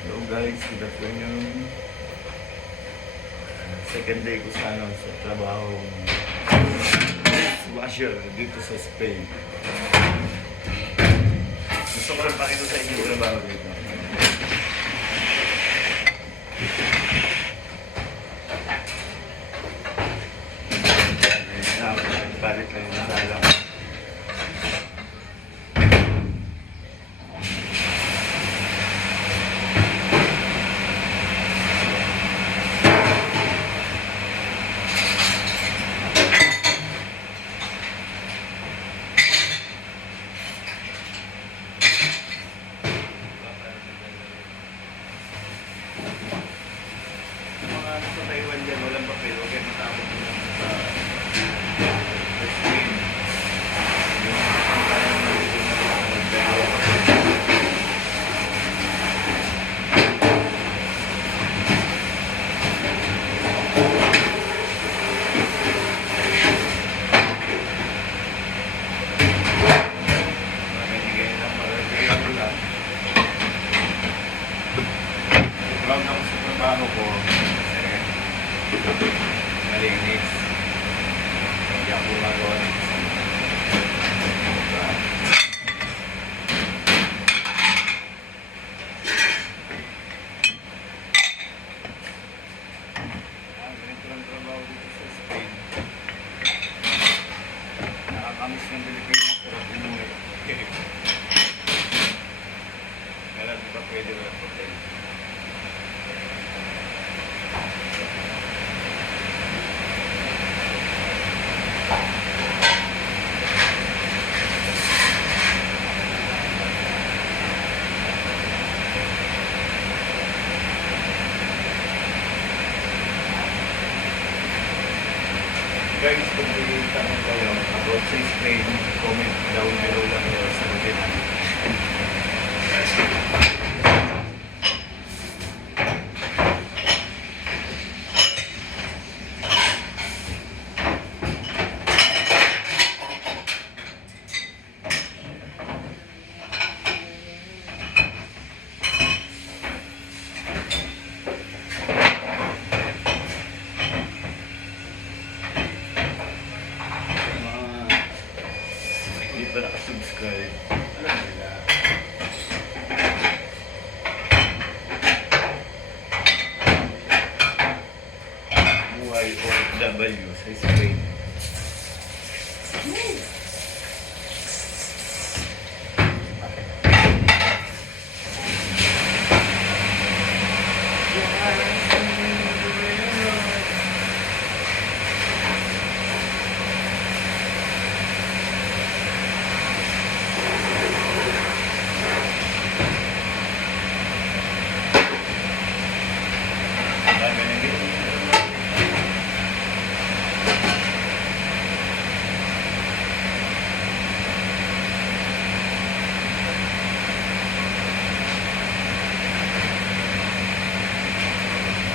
Hello guys, good afternoon. Second day ko sa trabaho washer dito sa Spain. Gusto ko rin pakita sa inyo yung trabaho dito. Palit lang yung sala. Sa Taiwan dyan, walang papel, okay, matapos mo lang sa Spain. Mamimigay lang, maragay ako lang. Proud ako sa trabaho ko. Malinis. Hindi ako magawa ng ganito lang trabaho dito sa Spain. Nakakamiss ng Pilipinas pero umuwi. Kaya di ba pwede walang hotel? Guys, kung may tanong kayo about sa Spain, comment down below lang yung sagutin natin. Hindi pa nakasubscribe. Alam nila. Buhay OFW sa Spain.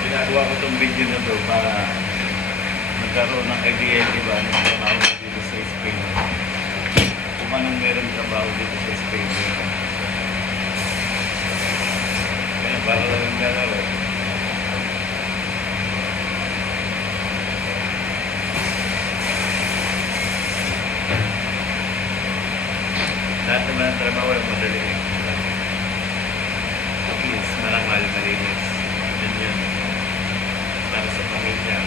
Ginagawa ko itong video na to para magkaroon ng idea, diba, ng trabaho dito sa Spain. Kung anong meron trabaho dito sa Spain. Kaya para lang gagawin. Lahat naman ng trabaho ay madali. At least, marangal, malinis. Yan. Para sa pamilya.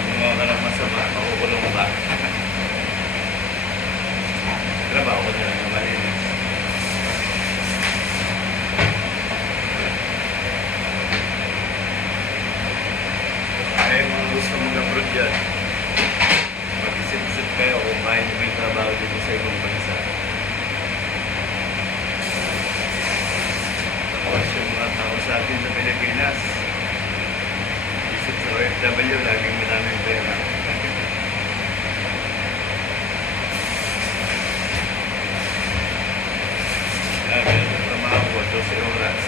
Kung mga lang masama, makukulong ba? Trabaho ko nila ng malinis. Kaya mga gusto mag-abroad dyan. Mag-isip-isip kayo kung kaya nyo may trabaho dito sa ibang bansa. Tapos yung mga tao sa atin sa Pilipinas, isip sa OFW, laging maraming pera. Kaya trabaho ko, 12 oras.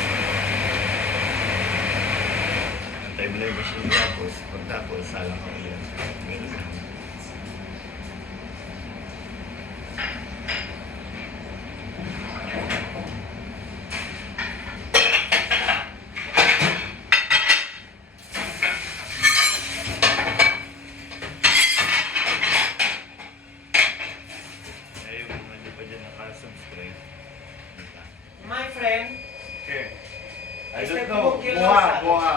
Antay mo na yung machine ako. pagtapos, salang ka ulit. Ganun. Ayun, kung hindi pa dyan nakasubscribe. My friend, Okay. I Este don't know. buhok yun Buha, lang sa- buha.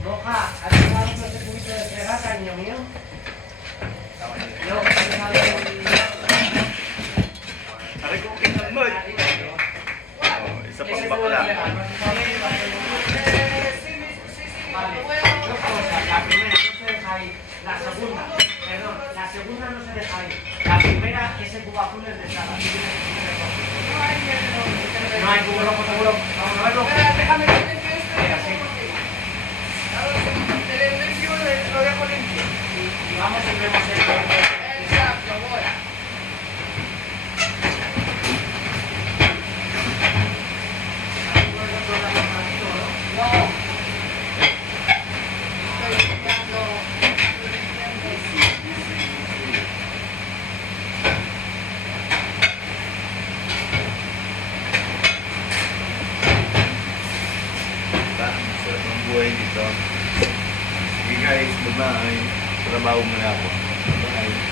Boca, ano nga sa segundo de Ferrata, niyo mío? Yo, ano nga Aray ko, kinalmod. Oh, isa pang bakla. La segunda, perdón, la segunda no se deja ir. La primera es el Cuba de Sala. No hay Cuba Rojo seguro. Vamos a verlo. Déjame que limpie esto. Mira, sí. Te lo limpio, lo dejo limpio. Y vamos y vemos el... Exacto, voy. No. Estoy limpiando. Ang sarap ng buhay dito. Sige guys, bye-bye. Trabaho muna ako. Bye.